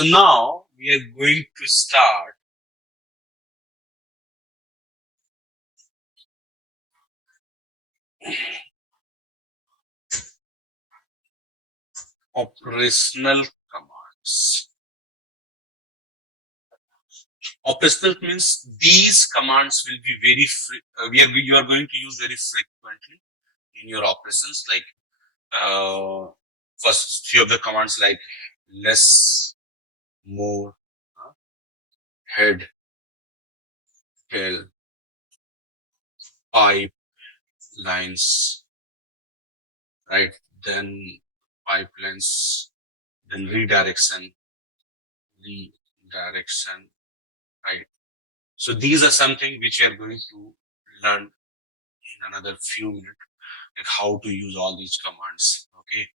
So now we are going to start operational commands. Operational means these commands will be very you are going to use very frequently in your operations. Like first few of the commands like less, more, head, tail, pipe, lines, right? Then pipelines, then redirection, right? So these are something which we are going to learn in another few minutes, like how to use all these commands. Okay.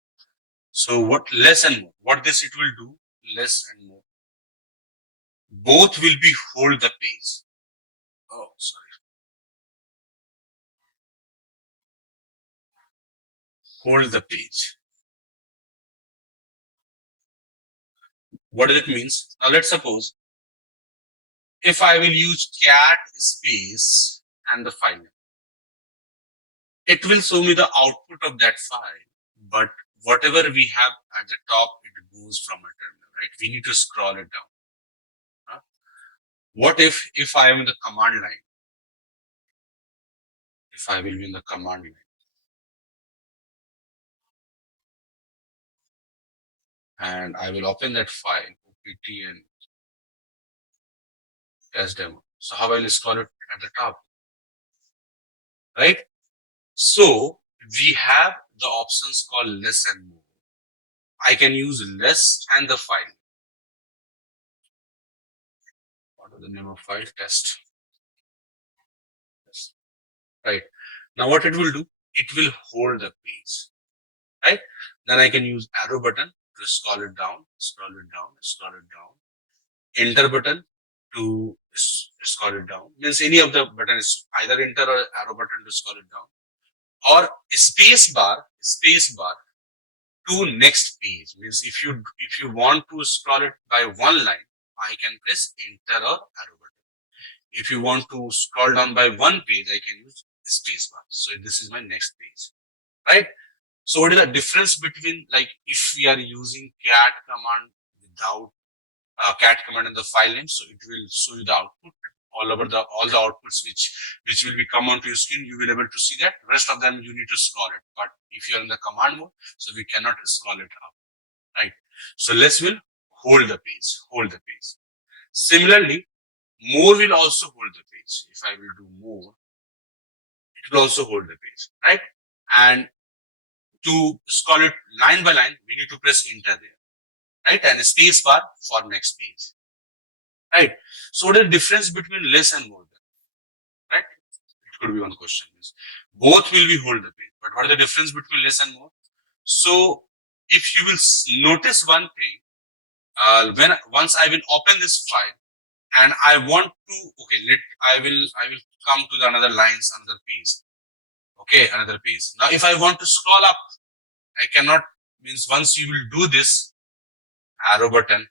So what less and more? What this it will do? Less and more. Both will be hold the page. Oh, sorry. Hold the page. What does it means? Now let's suppose if I will use cat space and the file, it will show me the output of that file, but whatever we have at the top, it goes from a terminal, right? We need to scroll it down. What if I am in the command line? If I will be in the command line and I will open that file, opt and test demo. So how I will scroll it at the top, right? So we have the options called less and more. I can use less and the file. What is the name of file? Test. Yes. Right. Now what it will do? It will hold the page, right? Then I can use arrow button to scroll it down, scroll it down, scroll it down. Enter button to scroll it down. Means any of the buttons, either enter or arrow button to scroll it down. Or space bar to next page. Means if you want to scroll it by one line, I can press enter or arrow button. If you want to scroll down by one page, I can use space bar. So this is my next page, right? So what is the difference between, like, if we are using cat command without cat command in the file name? So it will show you the output, all the outputs which will be come onto your screen. You will be able to see that. Rest of them you need to scroll it. But if you are in the command mode, so we cannot scroll it up, right? So less will hold the page, Similarly, more will also hold the page. If I will do more, it will also hold the page, right? And to scroll it line by line, we need to press enter there, right? And a space bar for next page, right? So what is the difference between less and more, right? It could be one question. Both will be hold the page, but what is the difference between less and more? So if you will notice one thing, once I will open this file and I want to, okay, I will come to another lines, another page. Okay, another page. Now, if I want to scroll up, I cannot. Means once you will do this, arrow button.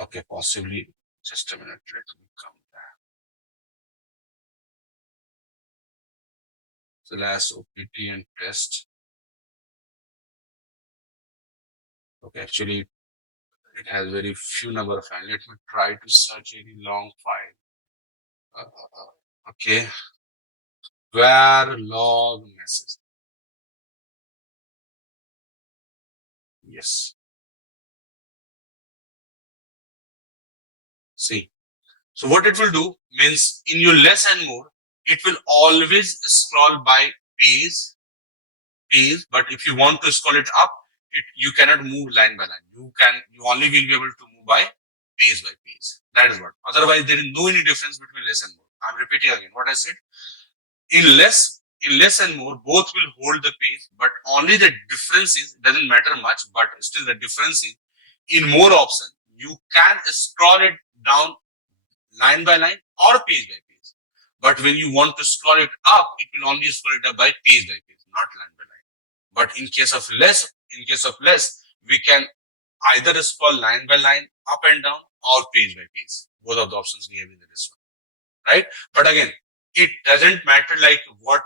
Okay, possibly just a minute. Let me come back. So last opt and test. Okay, actually, it has very few number of files. Let me try to search any long file. Okay, where log message. Yes. See. So what it will do means in your less and more, it will always scroll by page. But if you want to scroll it up, you cannot move line by line. You only will be able to move by page. That is what. Otherwise, there is no any difference between less and more. I'm repeating again what I said. In less and more, both will hold the page, but only the difference is, it doesn't matter much, but still the difference is, in more option, you can scroll it down line by line or page by page. But when you want to scroll it up, it will only scroll it up by page, not line by line. But in case of less, we can either scroll line by line, up and down, or page by page. Both of the options we have in this one, right? But again, it doesn't matter like what,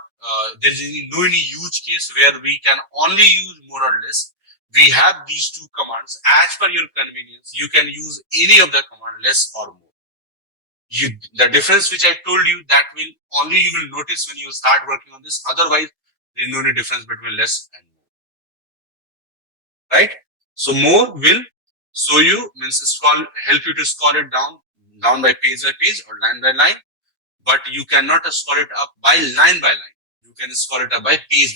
there's any huge case where we can only use more or less. We have these two commands as per your convenience. You can use any of the command, less or more. The difference which I told you, that will only you will notice when you start working on this. Otherwise, there is no difference between less and more, right? So more will show you, means help you to scroll it down by page or line by line, but you cannot scroll it up by line. You can scroll it up by page.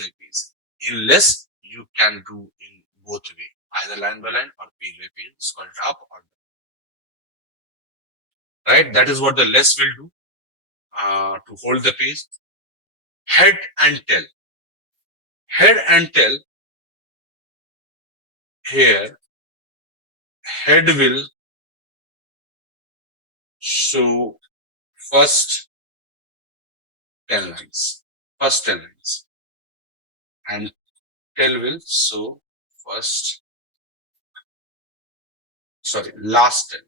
In less, you can do in both way, either line by line or page by page, scroll it up or down. Right? That is what the less will do to hold the page. Head and tail. Head and tail. Here, head will show first 10 lines. And tail will show last 10.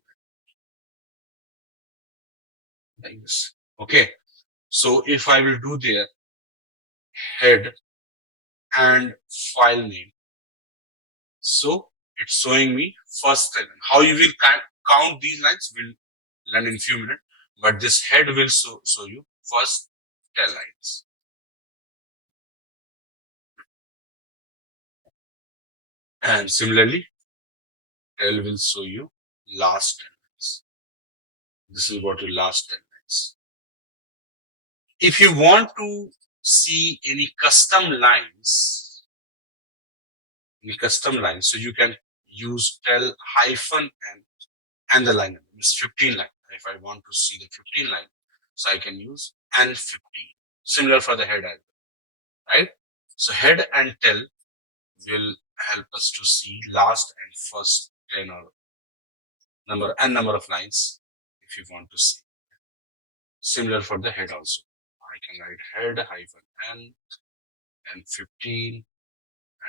Like this. Okay. So if I will do there, head and file name. So it's showing me first 10. How you will count these lines, we'll learn in few minutes. But this head will show you first 10 lines. And similarly, tail will show you last 10 lines. This is what your last 10 lines. If you want to see any custom lines, so you can use tail hyphen and the line number. It's 15 line. If I want to see the 15 line, so I can use N15. Similar for the head as well, right? So head and tail will help us to see last and first 10 or number of lines if you want to see. Similar for the head also. I can write head hyphen N 15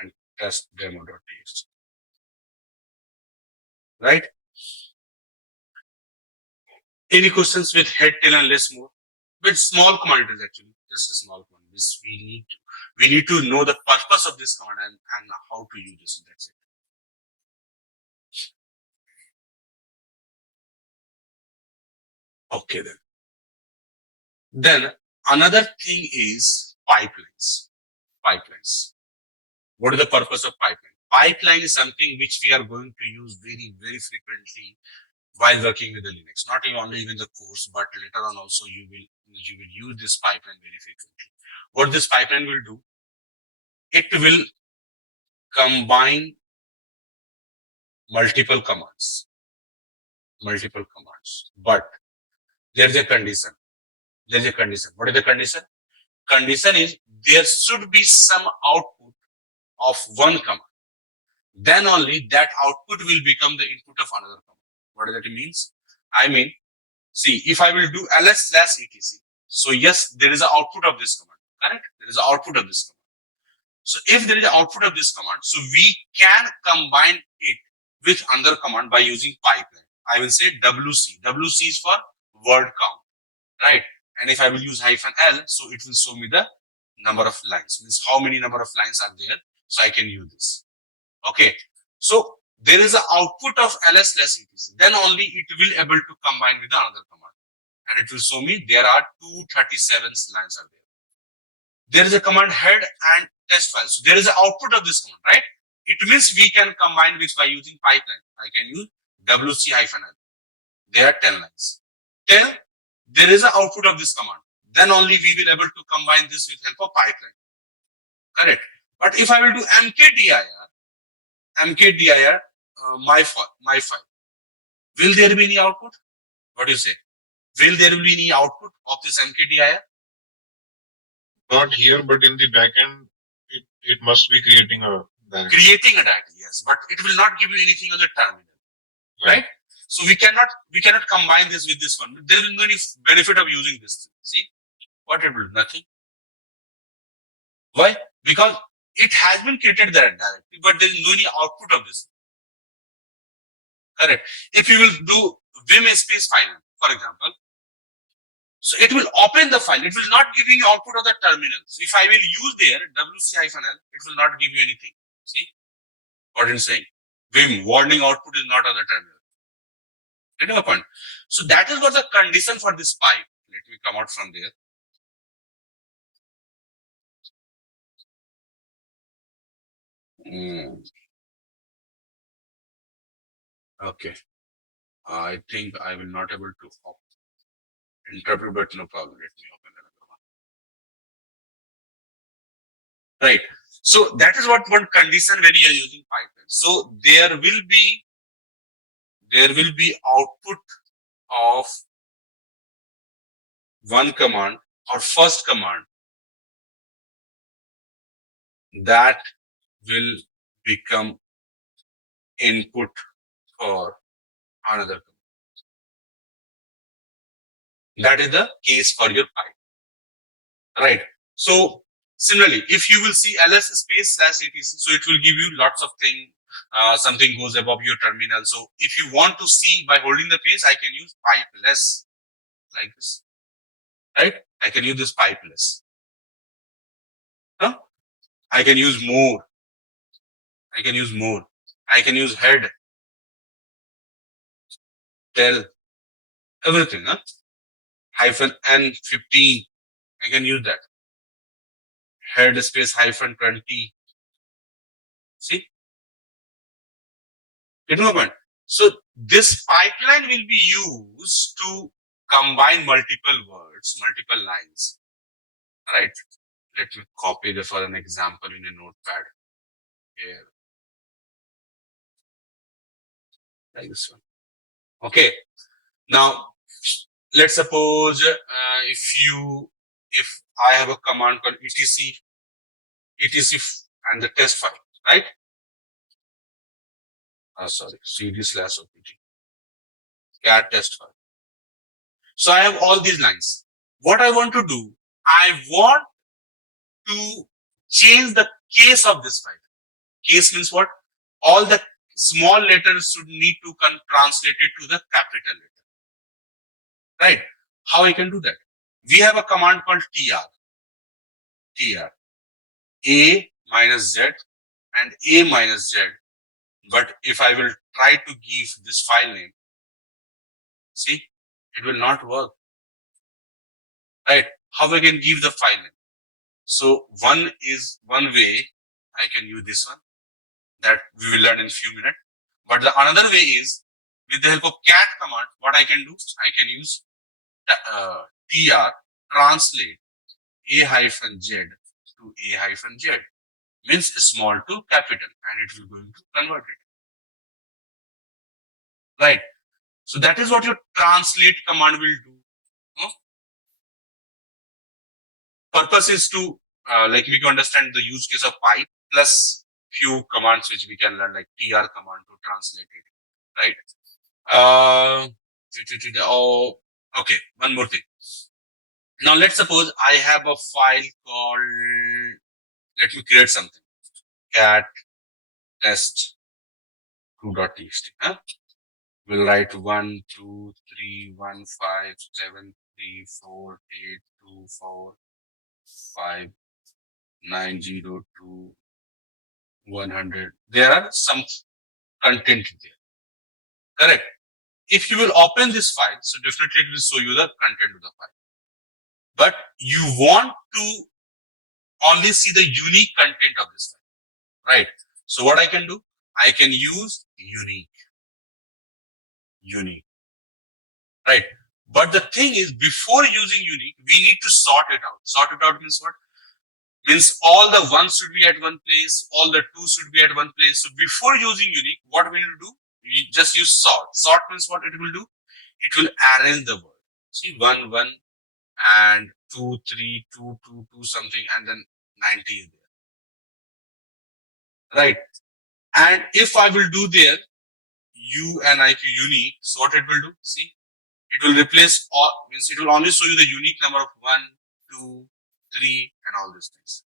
and test demo.txt. Right? Any questions with head, tail, and less more? With small command it is actually just a small command. This we need to know the purpose of this command and how to use this. That's it. Okay then. Then another thing is pipelines. What is the purpose of pipeline? Pipeline is something which we are going to use very, very frequently while working with the Linux. Not only in the course, but later on also you will use this pipeline very frequently. What this pipeline will do? It will combine multiple commands. But there's a condition. What is the condition? Condition is there should be some output of one command. Then only that output will become the input of another command. What does that means? I mean, see, if I will do ls/etc. So yes, there is an output of this command. Correct? There is an output of this command. So if there is an output of this command, so we can combine it with another command by using pipeline. I will say WC. WC is for word count, right? And if I will use -l, so it will show me the number of lines. Means how many number of lines are there. So I can use this. Okay. So there is an output of ls/etc. Then only it will able to combine with another command. And it will show me there are 237 lines are there. There is a command head and test file. So there is an output of this command, right? It means we can combine with by using pipeline. I can use WC-l. There are 10 lines. Then there is an output of this command. Then only we will able to combine this with help of pipeline. Correct. But if I will do mkdir my file, will there be any output? What do you say? Will there be any output of this mkdir? Not here, but in the backend, it must be creating a directory. Creating a directory, yes, but it will not give you anything on the terminal, right? So we cannot combine this with this one. There is no any benefit of using this. See what it will do? Nothing. Why? Because it has been created there directly, but there is no any output of this. Correct. If you will do vim space file, for example, so it will open the file. It will not give you output of the terminal. So if I will use there wc-l, it will not give you anything. See what I'm saying? Vim warning output is not on the terminal. Get my point? So that is what the condition for this pipe. Let me come out from there. Okay. I think I will not able to interpret, but no problem. Let me open another one. Right. So that is what one condition when you are using Python. So there will be output of one command or first command that will become input for another command. That is the case for your pipe. Right. So similarly, if you will see ls space /etc, so it will give you lots of things. Something goes above your terminal. So if you want to see by holding the page, I can use pipe less like this. Right? I can use this pipe less. Huh? I can use more. I can use more. I can use head, tail, everything. Huh? -n15. I can use that. Head space -20. See? Get my point? So this pipeline will be used to combine multiple words, multiple lines. Right? Let me copy this for an example in a notepad. Here. Like this one. Okay. Now, let's suppose if I have a command called etc and the test file, right? Sorry, cd/opt cat test file. So I have all these lines. What I want to do, I want to change the case of this file. Case means what? All the small letters should need to translate it to the capital letter. Right? How I can do that? We have a command called tr, a minus z and a minus z. But if I will try to give this file name, see, it will not work. Right? How I can give the file name? So one way I can use this one that we will learn in a few minutes. But the another way is with the help of cat command, what I can do, I can use tr translate a-z to a-z, means small to capital, and it will going to convert it. Right. So that is what your translate command will do. Purpose is to like make you understand the use case of pipe plus few commands which we can learn, like tr command to translate it. Right. Oh, okay. One more thing. Now let's suppose I have a file called, let me create something, cat test 2.txt. Huh? We'll write 1, 2, 3, 1, 5, 7, 3, 4, 8, 2, 4, 5, 9, 0, 2, 100. There are some content there. Correct. If you will open this file, so definitely it will show you the content of the file. But you want to only see the unique content of this file, right? So what I can do, I can use unique, right? But the thing is, before using unique, we need to sort it out. Sort it out means what? Means all the ones should be at one place, all the two should be at one place. So before using unique, what we need to do? We just use sort. Sort means what it will do? It will arrange the word. See, 1, 1, and 2, 3, 2, 2, 2 something, and then 90 is there. Right. And if I will do there, U and IQ unique, so what it will do? See, it will replace all, means it will only show you the unique number of 1, 2, 3, and all these things.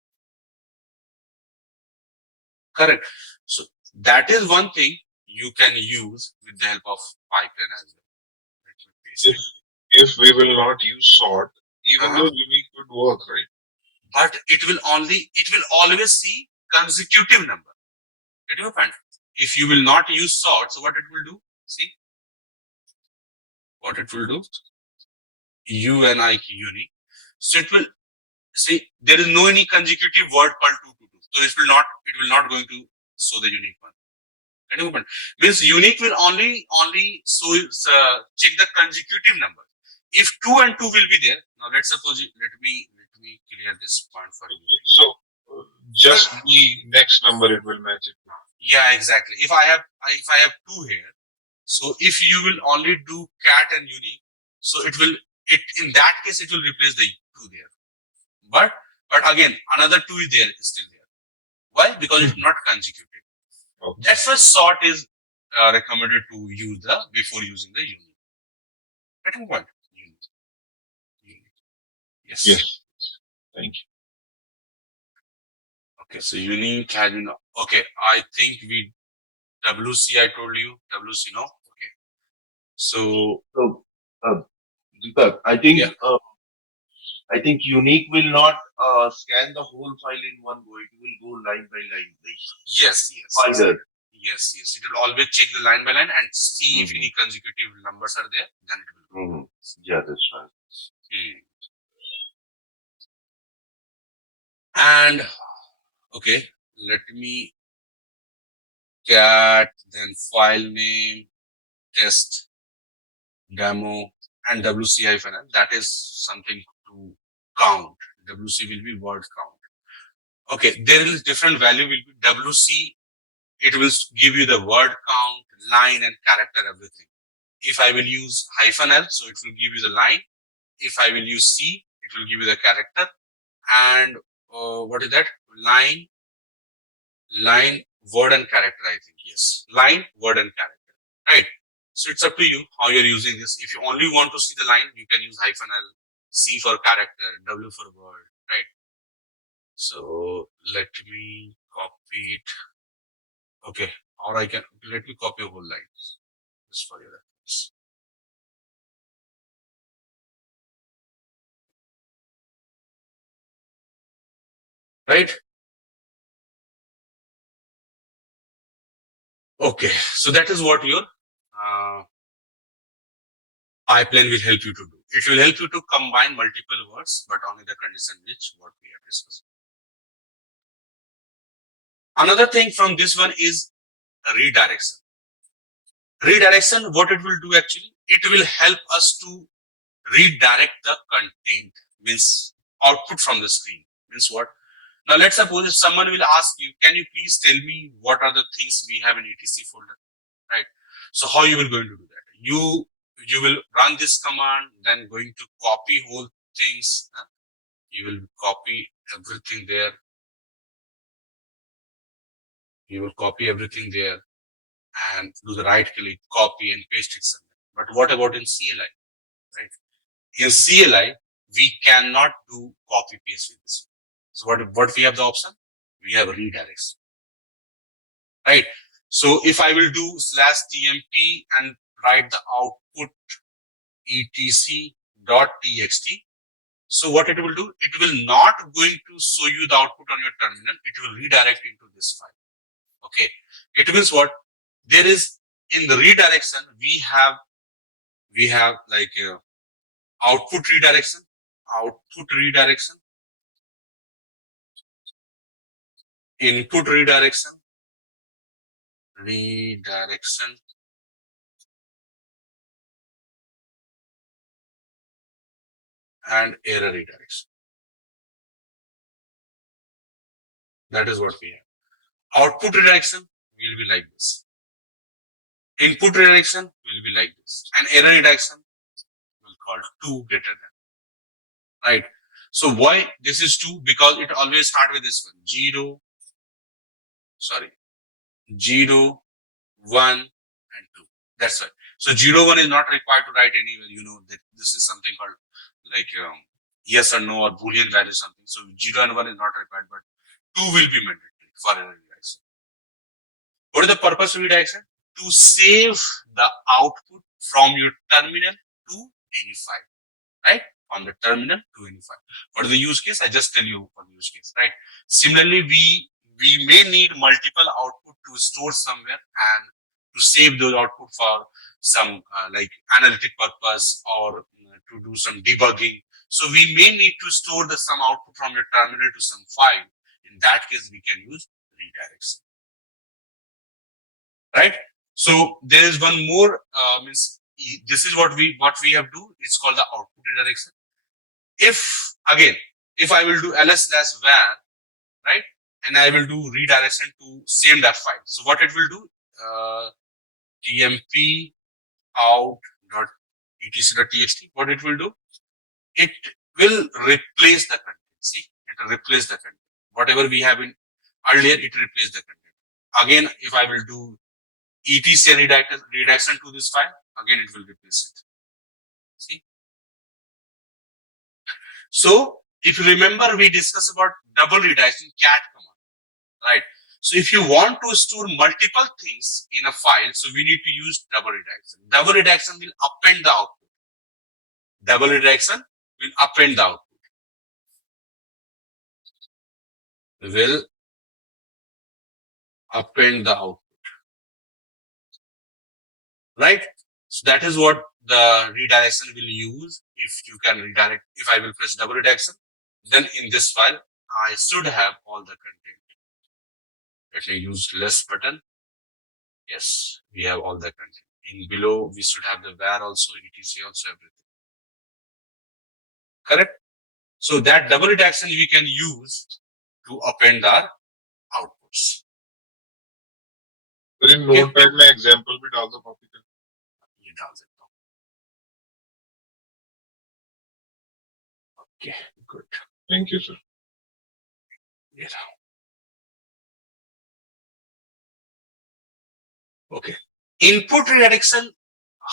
Correct. So that is one thing you can use with the help of pipeline as well. If we will not use sort, even though unique would work, right? But it will always see consecutive number. Get your point? If you will not use sort, so what it will do? See what it will do? UNIQ unique. So it will see there is no any consecutive word called 222. So it will not going to show the unique one. Get your point? Means unique will only check the consecutive number. If 2 and 2 will be there, now let me clear this point for you. So just the next number it will match it. Yeah, exactly. If I have 2 here, so if you will only do cat and unique, so in that case it will replace the 2 there. But again another 2 is there, is still there. Why? Because it's not consecutive. Okay. That's why sort is recommended to use before using the unique. Second point. Unique. Yes. Thank you. Okay, so unique has been okay. I think WC I told you. WC no. Okay. So Deepak, I think I think unique will not scan the whole file in one go. It will go line by line. Yes. Either. Yes. It will always check the line by line and see if any consecutive numbers are there. Then it will. Yeah, that's right. And okay, let me cat, then file name, test, demo, and WCI final. That is something to count. WC will be word count. Okay, there is different value will be WC. It will give you the word count, line, and character, everything. If I will use -L, so it will give you the line. If I will use C, it will give you the character. And what is that? Line, word, and character, I think. Yes. Line, word, and character. Right. So it's up to you how you're using this. If you only want to see the line, you can use -L, C for character, W for word. Right. So let me copy it. Okay. Or let me copy a whole line just for your reference. Right. Okay. So that is what your pipeline will help you to do. It will help you to combine multiple words, but only the condition which what we have discussed. Another thing from this one is redirection. Redirection, what it will do actually, it will help us to redirect the content, means output from the screen. Means what? Now let's suppose if someone will ask you, can you please tell me what are the things we have in etc folder, right? So how you will going to do that? You will run this command, then going to copy whole things. You will copy everything there. You will copy everything there and do the right click, copy and paste it somewhere. But what about in CLI, right? In CLI, we cannot do copy paste with this. So what we have the option? We have a redirection, right? So if I will do /tmp and write the output etc.txt, so what it will do? It will not going to show you the output on your terminal. It will redirect into this file. Okay. It means what? There is in the redirection, we have like output redirection, input redirection, and error redirection. That is what we have. Output redirection will be like this. Input redirection will be like this. And error redirection will call 2 greater than. Right. So why this is 2? Because it always start with this one. 0, 1, and 2. That's why. So 0, 1 is not required to write anywhere. You know that this is something called like yes or no or Boolean value something. So 0 and 1 is not required, but 2 will be mandatory for error redirection. What is the purpose of redirection? To save the output from your terminal to any file, right? On the terminal to any file. What is the use case? I just tell you one use case, right? Similarly, we may need multiple output to store somewhere and to save those output for some like analytic purpose or to do some debugging. So we may need to store the some output from your terminal to some file. In that case, we can use redirection, right? So there is one more means this is what we have do. It's called the output redirection. If I will do ls/var, right, and I will do redirection to same that file. So what it will do, tmp out.etc.txt. What it will do? It will replace the content. See, it will replace the content. Whatever we have in earlier, it replaces the content. Again, if I will do etc redirection to this file, again it will replace it. See. So if you remember, we discussed about double redirection cat command, right? So if you want to store multiple things in a file, so we need to use double redirection. Double redirection will append the output. Double redirection will append the output. Will append the output, right? So that is what the redirection will use. If you can redirect, if I will press double redirection, then in this file, I should have all the content. Let me use less button. Yes, we have all the content. In below, we should have the var also, etc also, everything. Correct? So that double redirection we can use to append our outputs. फिर इन notepad में example भी डाल दो copy कर ये डाल देता हूँ. Okay, good. Thank you sir Yeah. Okay. Input redirection,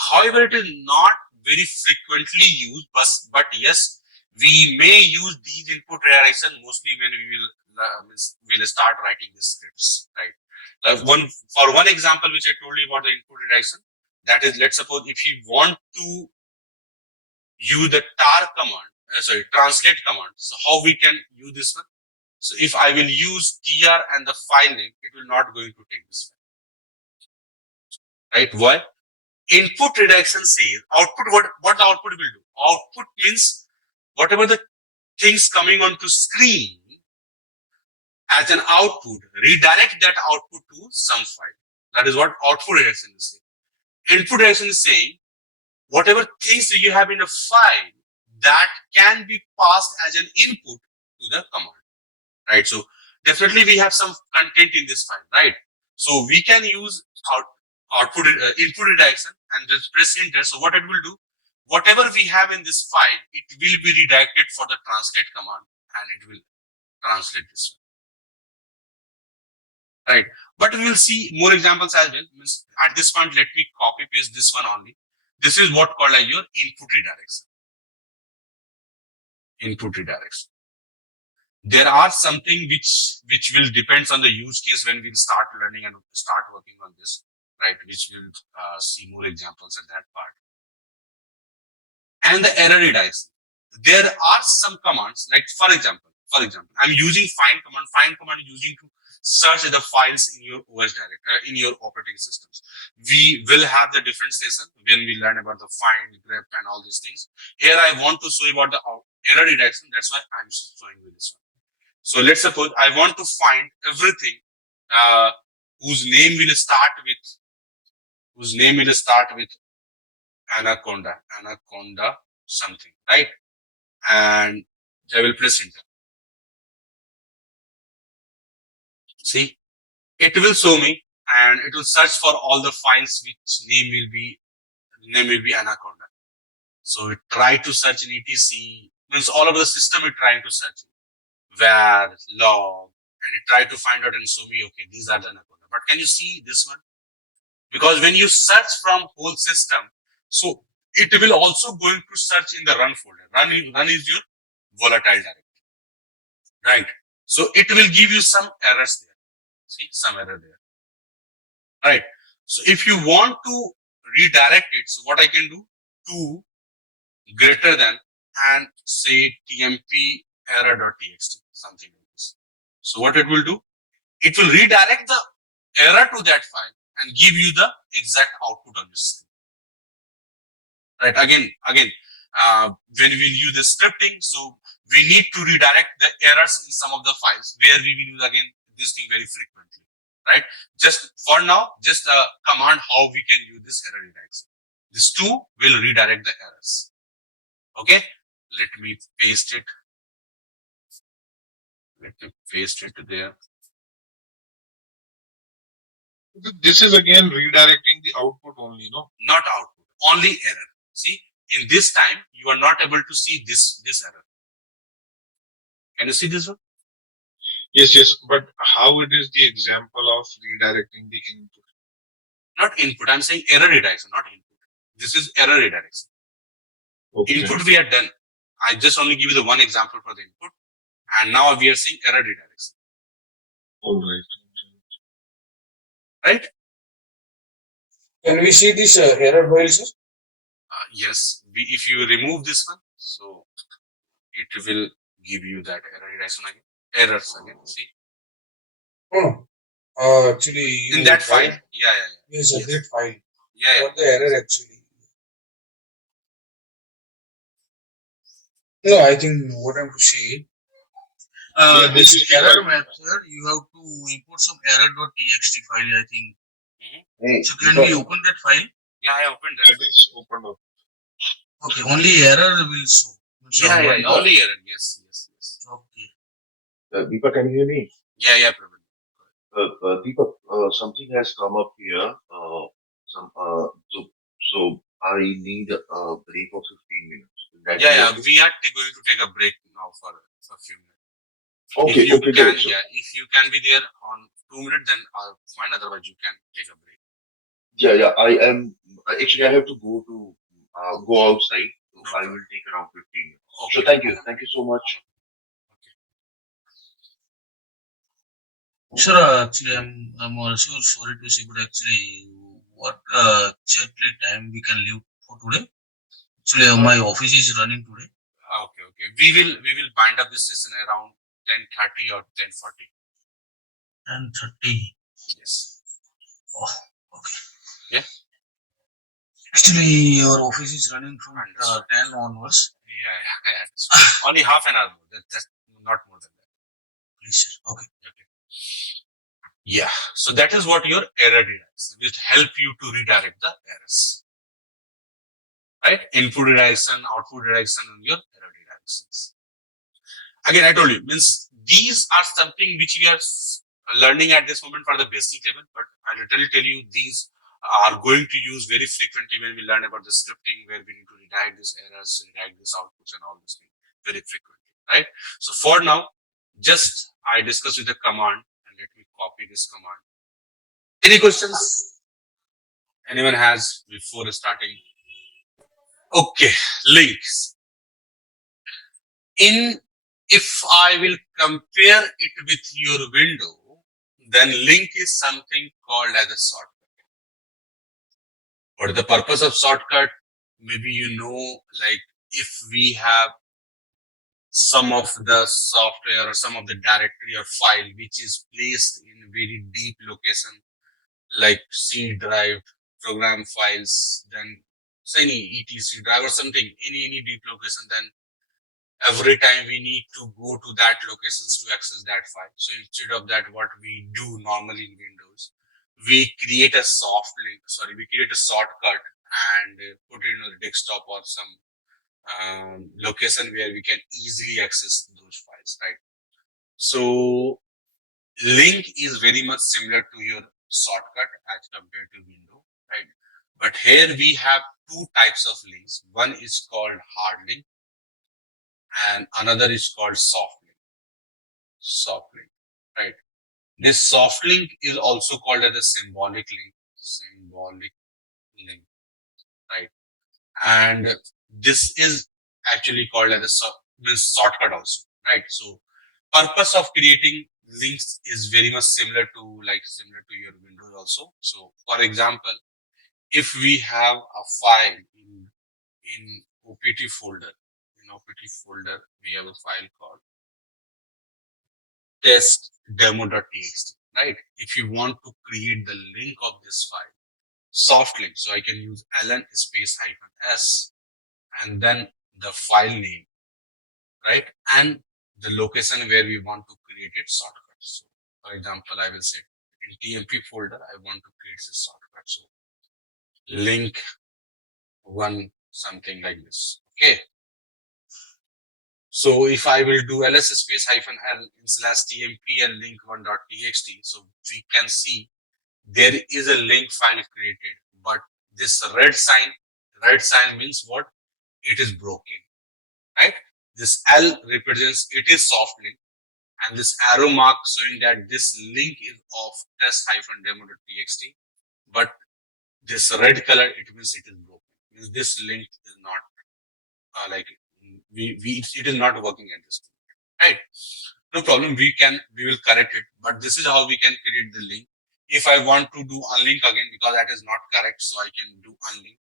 however, it is not very frequently used, but yes, we may use these input redirection mostly when we will start writing the scripts, right? For one example, which I told you about the input redirection, that is, let's suppose if you want to use the tar command, translate command. So how we can use this one? So if I will use tr and the file name, it will not going to take this file, right? Why? Input redirection says output. What the output will do? Output means whatever the things coming onto screen as an output, redirect that output to some file. That is what output redirection is saying. Input redirection is saying whatever things you have in a file that can be passed as an input to the command, right? So definitely we have some content in this file, right? So we can use input redirection and just press enter. So what it will do, whatever we have in this file, it will be redirected for the translate command and it will translate this one, right? But we will see more examples as well. At this point, let me copy paste this one only. This is what called as your input redirection. Input redirection. There are something which will depends on the use case when we'll start learning and start working on this, right? Which we'll see more examples in that part. And the error redirection. There are some commands, like for example, I'm using find command. Find command is using to search the files in your OS directory, in your operating systems. We will have the different session when we learn about the find, grep, and all these things. Here I want to show you about the error redirection. That's why I'm showing you this one. So let's suppose I want to find everything whose name will start with anaconda something, right? And I will press enter. See, it will show me and it will search for all the files which name will be anaconda. So it try to search in etc, means all of the system it trying to search var, log, and it try to find out and show me, okay, these are the anaconda. But can you see this one? Because when you search from whole system, so it will also going to search in the run folder. Run is your volatile directory, right? So it will give you some errors there. See, some error there. right? So if you want to redirect it, so what I can do, 2 greater than and say tmp error.txt, something like this. So what it will do, it will redirect the error to that file and give you the exact output on your screen. Right? Again, when we will use the scripting, so we need to redirect the errors in some of the files where we will use again this thing very frequently. Right? Just for now, just a command how we can use this error redirection. This 2 will redirect the errors. Okay, let me paste it. Let me paste it there. This is again redirecting the output only, no? Not output, only error. See, in this time, you are not able to see this error. Can you see this one? Yes, but how it is the example of redirecting the input? Not input, I'm saying error redirection, not input. This is error redirection. Okay. Input we are done. I just only give you the one example for the input. And now we are seeing error redirection. All right. Right? Can we see this error file, sir? Yes. If you remove this one, so it will give you that error redirection again. Errors again. See? Actually, In that file? Yeah. Yes, sir, that file. Yeah. What the error actually? No, I think what I'm to say. This is error map, sir. You have to import some error.txt file, I think. Hey, So can we open that file? Yeah, I opened that. That is opened up. Okay, only error will show. Yeah, only error. Yes. Okay. Deepak, can you hear me? Yeah, probably. Deepak, something has come up here. So I need a break of 15 minutes. Will that be Yeah. okay? We are going to take a break now for a few minutes. Okay, if you okay, can, great. So, if you can be there on 2 minutes, then I'll find. Otherwise, you can take a break. yeah, I am actually I have to go outside. So No I problem. will take around 15 minutes. Okay. So thank you so much. Sir, actually, I'm also sorry to say, but actually, what exactly time we can leave for today? Actually, my office is running today. Okay. We will bind up this session around 10:30 or 10:40. 10:30. Yes. Oh, okay. Yeah. Actually, your office is running from 10 onwards. Yeah. Only half an hour more. That's not more than that. Please, sir. Okay. Yeah. So that is what your error redirection will help you to redirect the errors. Right? Input redirection, output redirection, and your error redirections. Again, I told you, means these are something which we are learning at this moment for the basic level, but I'll literally tell you these are going to use very frequently when we learn about the scripting, where we need to redirect these errors, redirect these outputs and all these things very frequently, right? So for now, just I discuss with the command and let me copy this command. Any questions anyone has before starting? Okay, links. If I will compare it with your window, then link is something called as a shortcut. What is the purpose of shortcut? Maybe you know, like if we have some of the software or some of the directory or file which is placed in very deep location, like C drive, program files, then say any etc drive or something, any deep location, then every time we need to go to that locations to access that file. So instead of that, what we do normally in Windows, we create a we create a shortcut and put it on the desktop or some location where we can easily access those files, right? So link is very much similar to your shortcut as compared to window, right? But here we have two types of links. One is called hard link and another is called soft link. Soft link, right? This soft link is also called as a symbolic link. Symbolic link, right? And this is actually called as a shortcut also, right? So purpose of creating links is very much similar to your Windows also. So for example, if we have a file in OPT folder, we have a file called test demo.txt, right? If you want to create the link of this file, soft link, so I can use ln space -s and then the file name, right? And the location where we want to create it shortcut. So for example, I will say in TMP folder, I want to create this shortcut. So link one, something like this. Okay. So if I will do ls space -l in /tmp and link1.txt, so we can see there is a link file created, but this red sign means what? It is broken, right? This L represents it is soft link, and this arrow mark showing that this link is of test-demo.txt, but this red color, it means it is broken. Means this link is not it is not working at this point, right? No problem. We will correct it, but this is how we can create the link. If I want to do unlink again, because that is not correct, so I can do unlink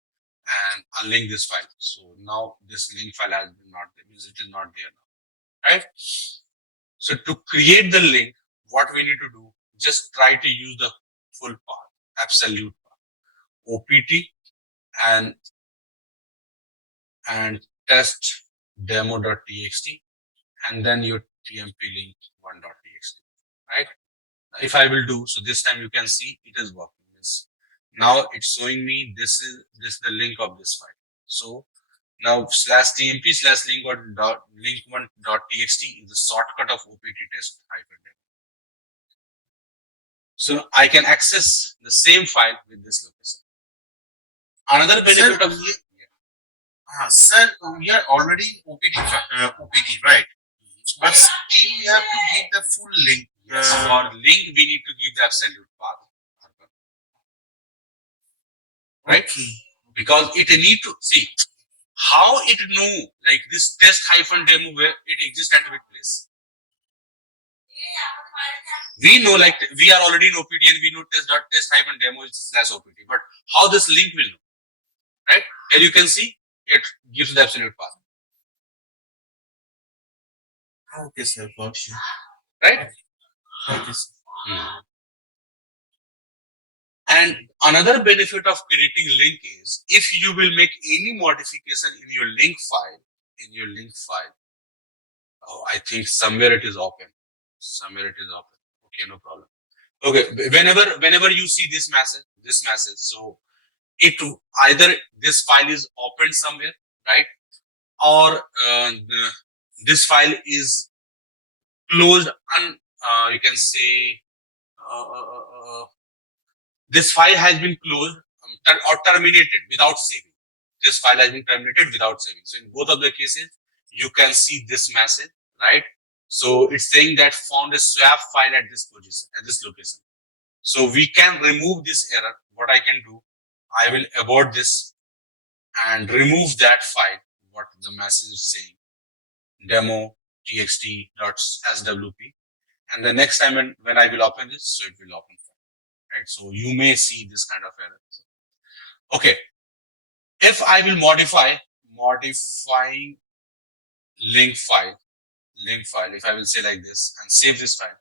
and unlink this file. So now this link file has been not there, means it is not there now, right? So to create the link, what we need to do, just try to use the full path, absolute path, opt and test demo.txt, and then your tmp link 1.txt, right? If I will do, so this time you can see it is working. Now it's showing me this is the link of this file. So now /tmp/link1.txt is the shortcut of opt test-demo. So I can access the same file with this location. Another benefit of sir, we are already in OPT, right? But still we have to give the full link. for link, we need to give the absolute path, right? Because it need to see how it know like this test-demo where it exists at which place. We know like we are already in OPT and we know test-demo is /OPT, but how this link will know, right? Here you can see it gives the absolute path, Okay, sir, got you. right? Okay, sir. And another benefit of creating link is if you will make any modification in your link file, oh, I think somewhere it is open. Okay, no problem. Okay, whenever you see this message, so it either this file is opened somewhere, right? Or this file is closed you can say this file has been closed or terminated without saving. This file has been terminated without saving. So in both of the cases, you can see this message, right? So it's saying that found a swap file at this position, at this location. So we can remove this error. What I can do, I will abort this and remove that file, what the message is saying, demo txt.swp. And the next time when I will open this, so it will open. Right, so you may see this kind of error. Okay, if I will modifying link file, if I will say like this and save this file,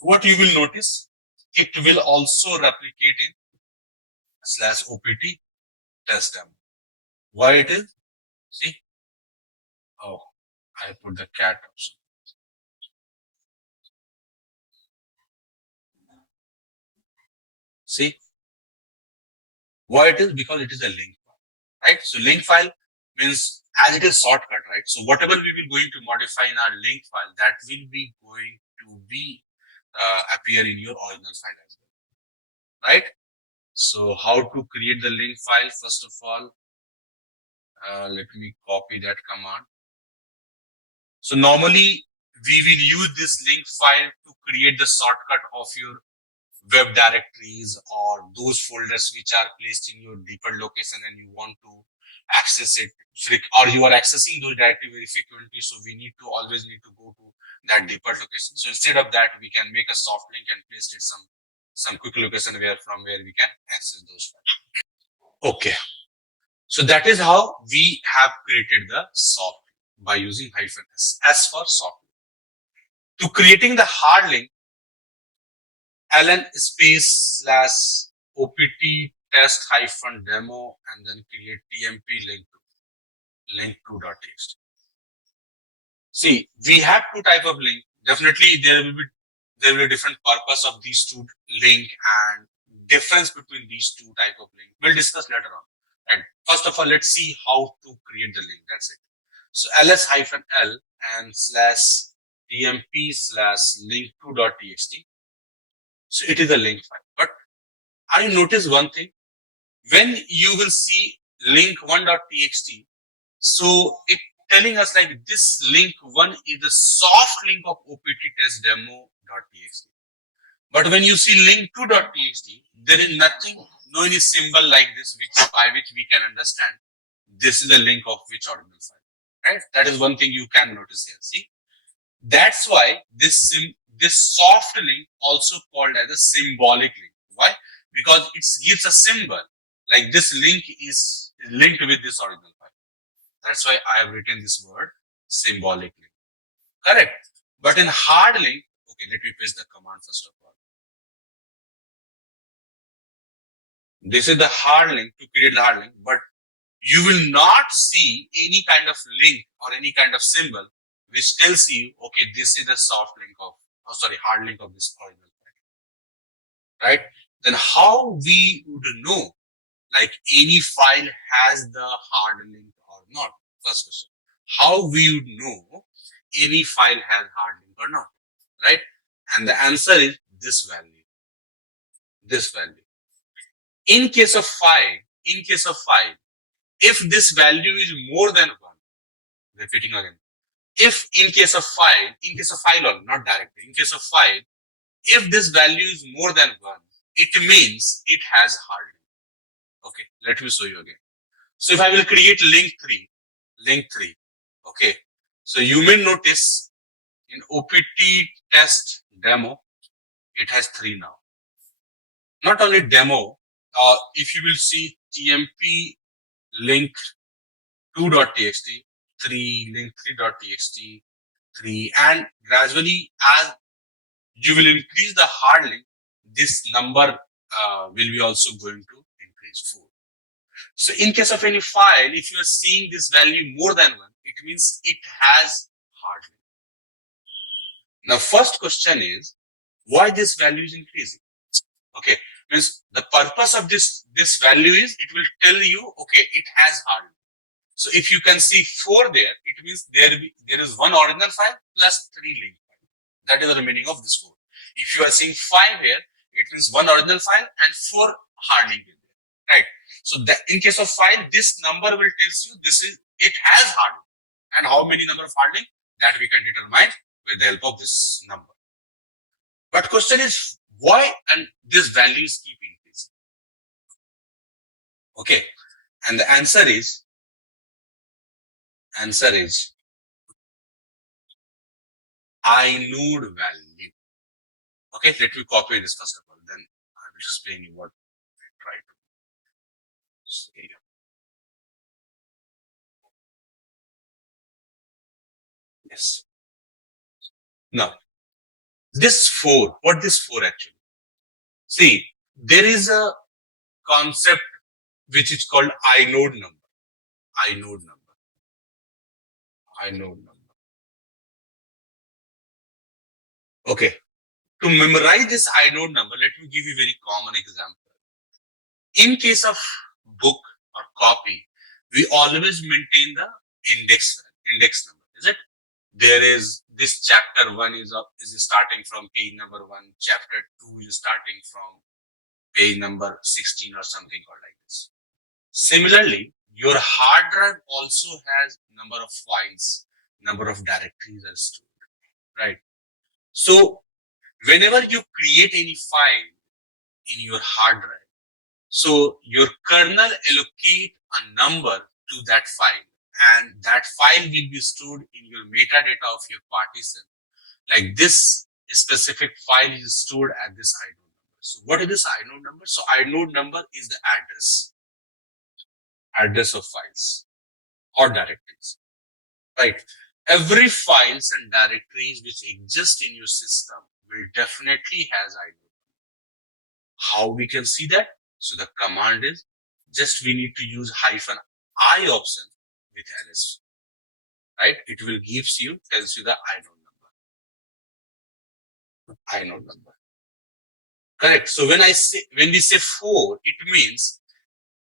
what you will notice, it will also replicate in /opt test demo. Why it is? See, oh, I put the cat option. See, why it is? Because it is a link file, right? So link file means as it is shortcut, right? So whatever we will going to modify in our link file, that will be going to be appear in your original file as well, right? So how to create the link file? First of all, let me copy that command. So normally we will use this link file to create the shortcut of your web directories or those folders which are placed in your default location and you want to access it, or you are accessing those directory very frequently. So we always need to go to that default location. So instead of that, we can make a soft link and paste it some quick location from where we can access those files. Okay. So that is how we have created the soft link by using -s. S for soft link. To creating the hard link, ln space / opt test -demo and then create tmp link2.txt. See, we have two type of link. Definitely there will be different purpose of these two link and difference between these two type of link. We'll discuss later on. And first of all, let's see how to create the link. That's it. So ls-l and /tmp/link2.txt. So it is a link file. But I notice one thing. When you will see link1.txt, so it telling us like this link1 is the soft link of opt test demo.txt. But when you see link2.txt, there is nothing, no any symbol like this, by which we can understand this is the link of which original file. Right? That is one thing you can notice here. See, that's why this soft link also called as a symbolic link. Why? Because it gives a symbol like this link is linked with this original file. That's why I have written this word symbolic link. Correct. But in hard link, okay, let me paste the command first of all. This is the hard link to create the hard link, but you will not see any kind of link or any kind of symbol which tells you, okay, this is the soft link of, hard link of this original file. Right? Then how we would know like any file has the hard link or not? First question. How we would know any file has hard link or not? Right? And the answer is this value. This value. In case of file, if this value is more than 1, repeating again, if in case of file or not directly, in case of file, if this value is more than 1, it means it has hard link. Okay, let me show you again. So if I will create link 3, okay, so you may notice in opt test demo, it has 3 now. Not only demo, if you will see tmp link2.txt, 3, link3.txt, 3, and gradually as you will increase the hard link, this number will be also going to increase 4. So in case of any file, if you are seeing this value more than 1, it means it has hard link. Now, first question is, why this value is increasing? Okay, means the purpose of this value is it will tell you, okay, it has hard link. So if you can see 4 there, it means there is 1 original file plus 3 link file. That is the meaning of this 4. If you are seeing 5 here, it means 1 original file and 4 hard link in there. Right? So that in case of file, this number will tell you it has hard link. And how many number of hard link, that we can determine with the help of this number. But question is why and this values keep increasing? Okay, and the answer is inode value. Okay, let me copy this first of all, then I will explain you what I try to say. Yes. Now, this 4, what this 4 actually? See, there is a concept which is called inode number. Okay. To memorize this inode number, let me give you a very common example. In case of book or copy, we always maintain the index number, is it? There is this chapter 1 is starting from page number 1, chapter 2 is starting from page number 16 or something or like this. Similarly, your hard drive also has number of files, number of directories are stored, right? So whenever you create any file in your hard drive, so your kernel allocate a number to that file, and that file will be stored in your metadata of your partition. Like this specific file is stored at this inode number. So what is this inode number? So inode number is the address of files or directories, right? Every files and directories which exist in your system will definitely has inode. How we can see that? So the command is just we need to use -I option with ls, right? It will tells you the inode number. Correct. So when we say 4, it means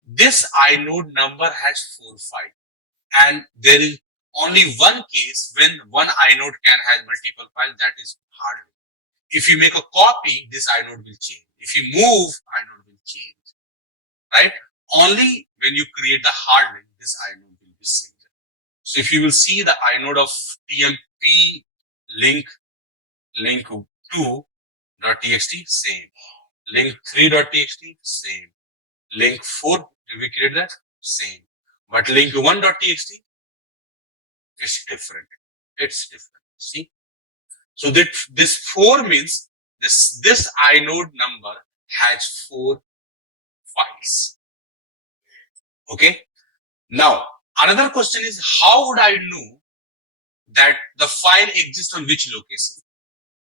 this inode number has 4 files, and there is only one case when one inode can have multiple files, that is hardware. If you make a copy, this inode will change. If you move, inode will change, right? Only when you create the hard link, this inode will be synced. So if you will see the inode of tmp link 2.txt, same. Link 3.txt, same. Link 4, did we create that? Same. But link 1.txt, it's different. It's different. See? So that this 4 means this inode number has 4 files. Okay. Now, another question is, how would I know that the file exists on which location?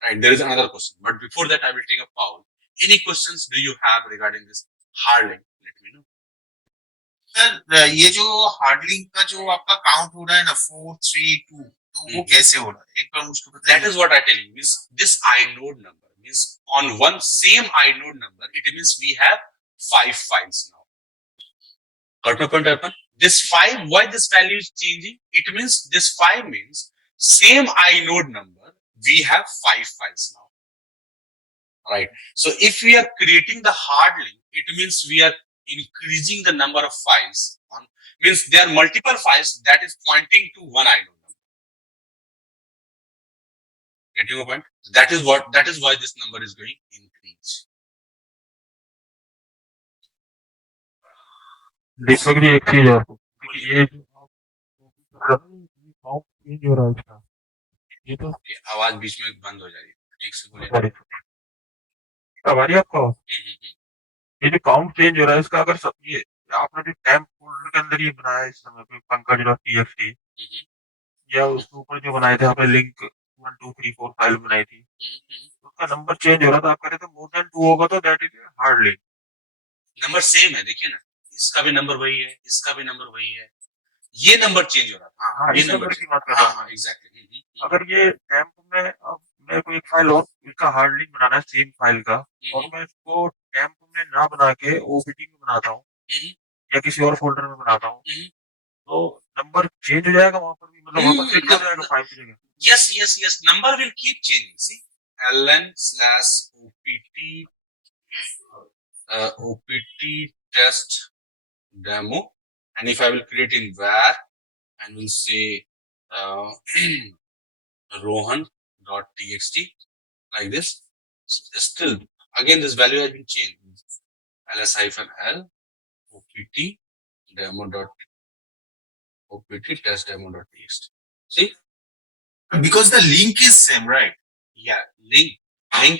Right. There is another question. But before that, I will take a pause. Any questions do you have regarding this hard link? Let me know. Sir ये जो hard link का जो आपका count हो रहा है ना 4 3 2, तो वो कैसे हो रहा है एक बार मुझको बताइए. That is what I tell you. Means this inode number means on one same inode number, it means we have 5 files now. Got my point, Arpan? This 5, why this value is changing? It means this 5 means same inode number, we have 5 files now. Right. So if we are creating the hard link, it means we are increasing the number of files on, means there are multiple files that is pointing to one inode number. Getting your point? That is why this number is going increase. देखोगे एक चीज और ये change हो रहा है इसका ये तो Okay, आवाज बीच में बंद हो जा रही है. ठीक से बोलिए. सॉरी अब आ रही है आपको ये जो काउंट चेंज हो रहा है इसका अगर सब ये आपने जो टेम्प फोल्डर के अंदर ये बनाया है इस समय पे पंकज.txt या उसके ऊपर जो बनाए थे आपने लिंक 1 2 3 4 फाइल बनाई थी उसका नंबर चेंज हो रहा था आप कह रहे थे मोर देन 2 होगा तो that is hard link. Number same है, देखिए ना, इसका भी नंबर वही है, इसका भी नंबर वही है, ये नंबर चेंज हो रहा था. हाँ ये इस नंबर नंबर की बात कर रहा हूँ मैं. एग्जैक्टली. अगर ये टेम्प में अब मेरे को एक फाइल और इसका हार्ड लिंक बनाना है सेम फाइल का और मैं इसको टेम्प में ना बना के ओपीटी में बनाता हूँ या किसी और फोल्डर में बनाता हूँ तो नंबर चेंज हो जाएगा वहां पर भी मतलब वहां पर फिक्स हो जाएगा फाइल की जगह. Yes, number will keep changing. See, ln/opt test demo, and if I will create in var and we'll say rohan.txt like this, still again this value has been changed. ls-l opt test demo.txt. See, because the link is same, right? yeah, link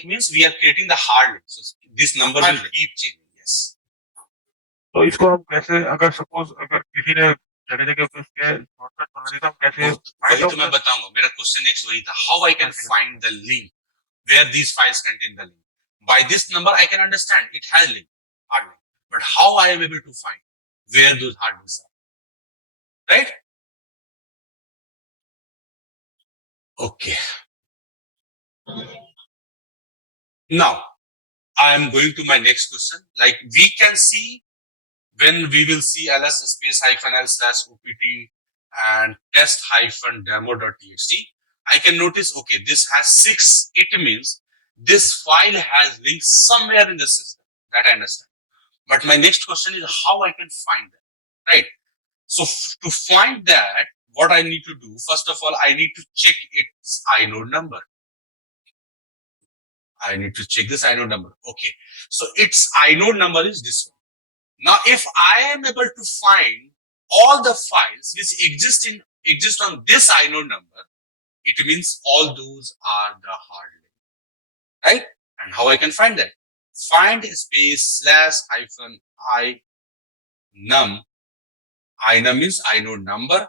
means we are creating the hard link, so this number will keep changing. Yes. तो इसको हम कैसे अगर suppose अगर किसी ने जगह जगह पे इसके शॉर्टकट बना दिया तो हम कैसे वही तो मैं बताऊंगा. मेरा क्वेश्चन नेक्स्ट वही था, how I can find the link where these files contain the link. By this number I can understand it has link, hard link, but how I am able to find where those hard links are, right? Okay. Now I am going to my next question. Like we can see when we will see ls space -l/opt and test -demo.txt, I can notice, okay, this has 6. It means this file has links somewhere in the system. That I understand. But my next question is how I can find that, right? So to find that, what I need to do, first of all, I need to check its inode number. I need to check this inode number. Okay. So its inode number is this one. Now, if I am able to find all the files which exist on this inode number, it means all those are the hard link, right? And how I can find that? Find space /i num. Inum means inode number,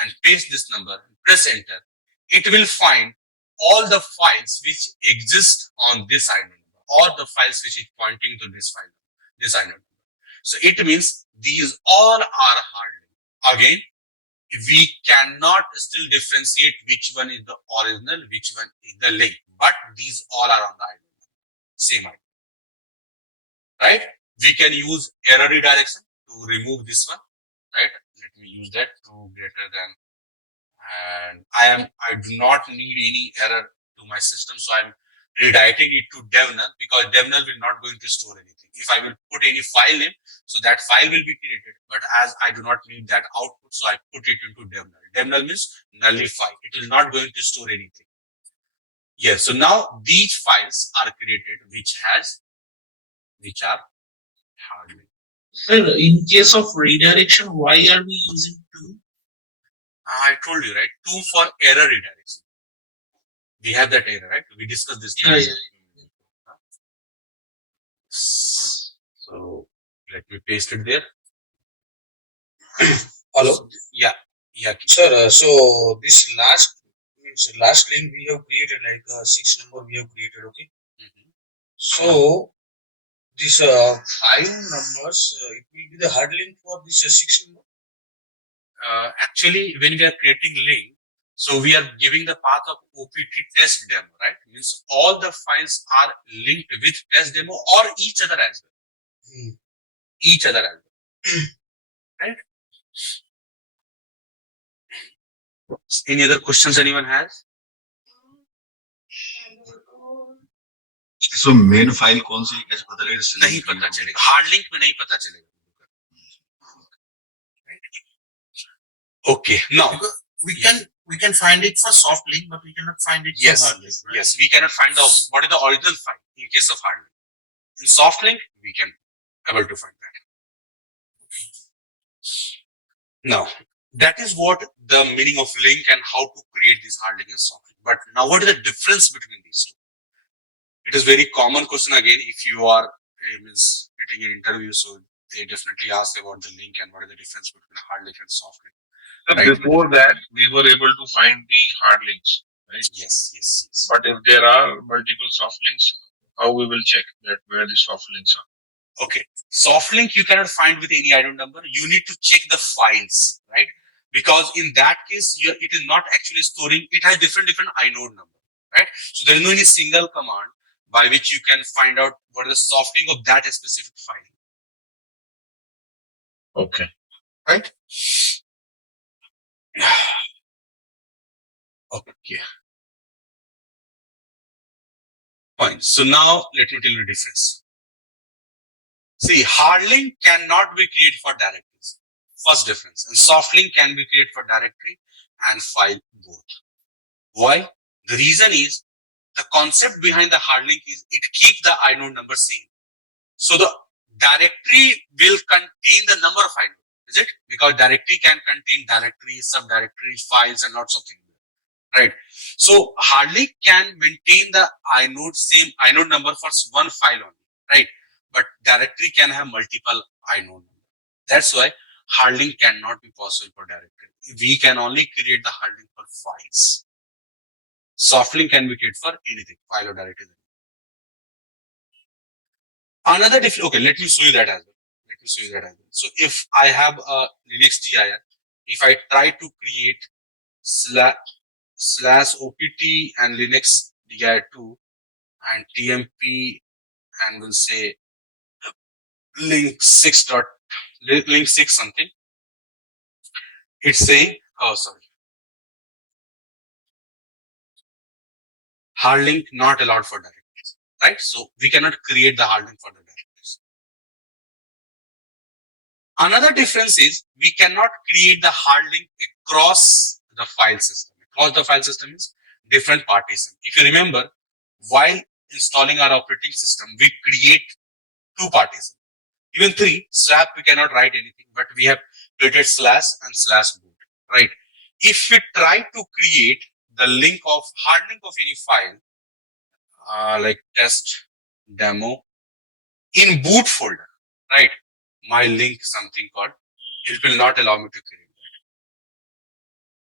and paste this number, press enter. It will find all the files which exist on this inode number, or the files which is pointing to this file, this inode number. So it means these all are hard link. Again, we cannot still differentiate which one is the original, which one is the link, but these all are on the inode number, same inode, right? We can use error redirection to remove this one, right? Let me use that to greater than, and I do not need any error to my system, so I'm redirecting it to devnull, because devnull will not going to store anything. If I will put any file name, so that file will be created, but as I do not need that output, so I put it into devnull. Devnull means nullify. It is not going to store anything. Yes, so now these files are created which are hard link. Sir, in case of redirection, why are we using 2? I told you, right? 2 for error redirection. We have that error, right? We discussed this. Yeah. So let me paste it there. Hello? Yeah. Sir, so this last link we have created, like 6 number we have created, okay? So this 5 numbers, it will be the hard link for this 6 number. Actually, when we are creating link, so we are giving the path of OPT test demo, right? Means all the files are linked with test demo or each other as well. Each other as well. Right? Any other questions anyone has? So main file कौन सी कैसे पता लगेगा? नहीं पता चलेगा. Hard link में नहीं पता चलेगा. Okay, now we can find it for soft link, but we cannot find it for hard link. Right? Yes, we cannot find what is the original file in case of hard link. In soft link, we can able to find that. Now, that is what the meaning of link and how to create this hard link and soft link. But now, what is the difference between these two? It is very common question again. If you are getting an interview, so they definitely ask about the link and what is the difference between hard link and soft link. Right. Before that, we were able to find the hard links, right? Yes. But if there are multiple soft links, how we will check that where the soft links are? Okay, soft link you cannot find with any inode number. You need to check the files, right? Because in that case, it is not actually storing. It has different inode number, right? So there is no any single command by which you can find out what is the soft link of that specific file. Okay. Right? Okay. Fine. So now let me tell you the difference. See, hard link cannot be created for directories. First difference. And soft link can be created for directory and file both. Why? The reason is the concept behind the hard link is it keeps the inode number same. So the directory will contain the number of inodes. Is it? Because directory can contain directories, subdirectories, files, and lots of things. Right. So hard link can maintain the same inode number for one file only. Right. But directory can have multiple inode. That's why hard link cannot be possible for directory. We can only create the hard link for files. Soft link can be created for anything, file or directory. Another difference. Okay, let me show you that as well. So if I have a Linux dir, if I try to create /opt and Linux dir2 and tmp and we'll say link 6 something, it's saying, hard link not allowed for directories, right? So we cannot create the hard link for the directories. Another difference is we cannot create the hard link across the file system. Across the file system is different partition. If you remember, while installing our operating system, we create 2 partitions, even 3. Swap we cannot write anything, but we have created slash and slash boot, right? If we try to create the link of hard link of any file, like test demo in boot folder, right? My link something called, it will not allow me to create that.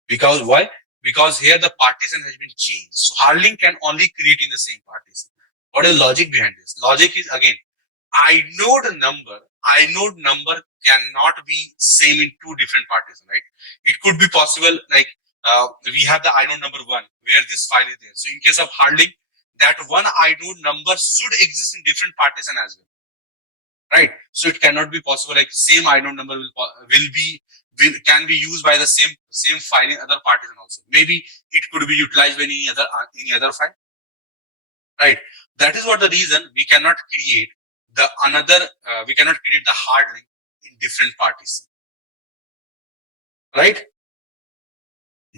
Because why? Because here the partition has been changed. So hard link can only create in the same partition. What is logic behind this? Logic is again, inode number cannot be same in two different partitions, right? It could be possible like we have the inode number 1 where this file is there. So in case of hard link, that one inode number should exist in different partition as well, right? So it cannot be possible like same inode number can be used by the same file in other partition also. Maybe it could be utilized by any other file, right? That is what the reason we cannot create the hard link in different partition, right?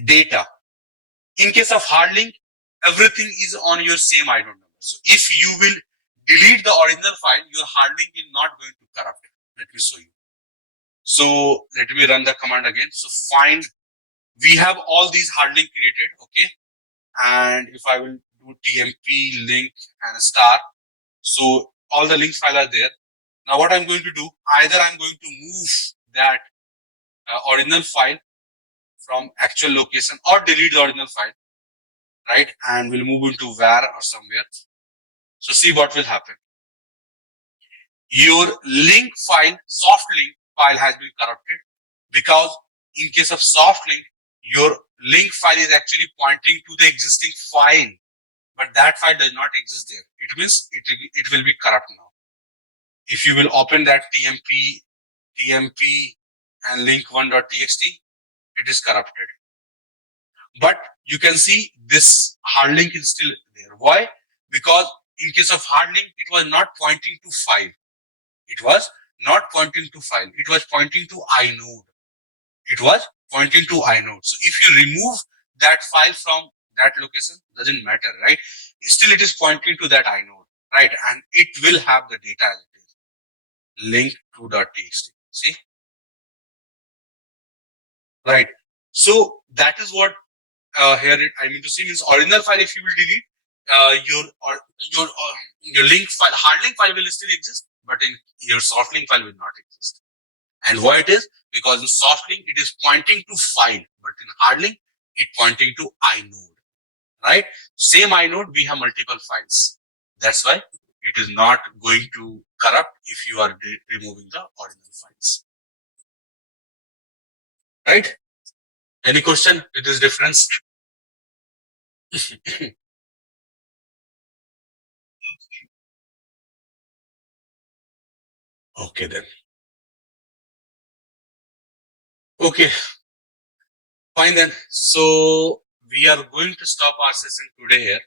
Data. In case of hard link, everything is on your same inode number. So if you will delete the original file, your hard link is not going to corrupt it. Let me show you. So let me run the command again. So we have all these hard link created, okay? And if I will do tmp link and star, so all the links file are there. Now what I'm going to do, either I'm going to move that original file from actual location or delete the original file, right? And we'll move into var or somewhere. So see what will happen. Your link file, soft link file has been corrupted, because in case of soft link, your link file is actually pointing to the existing file, but that file does not exist there. It means it will be corrupt now. If you will open that tmp and link1.txt, it is corrupted. But you can see this hard link is still there. Why? Because in case of hard link, it was not pointing to file. It was not pointing to file. It was pointing to inode. It was pointing to inode. So if you remove that file from that location, doesn't matter, right? Still it is pointing to that inode, right? And it will have the data as it is. Link2.txt. See? Right. So that is what here I mean to say means original file. If you will delete, your link file, hard link file will still exist, but in your soft link file will not exist. And why it is? Because in soft link it is pointing to file, but in hard link it pointing to inode, right? Same inode, we have multiple files. That's why it is not going to corrupt if you are removing the original files, right? Any question with this difference? Okay then. Okay, fine then. So we are going to stop our session today here.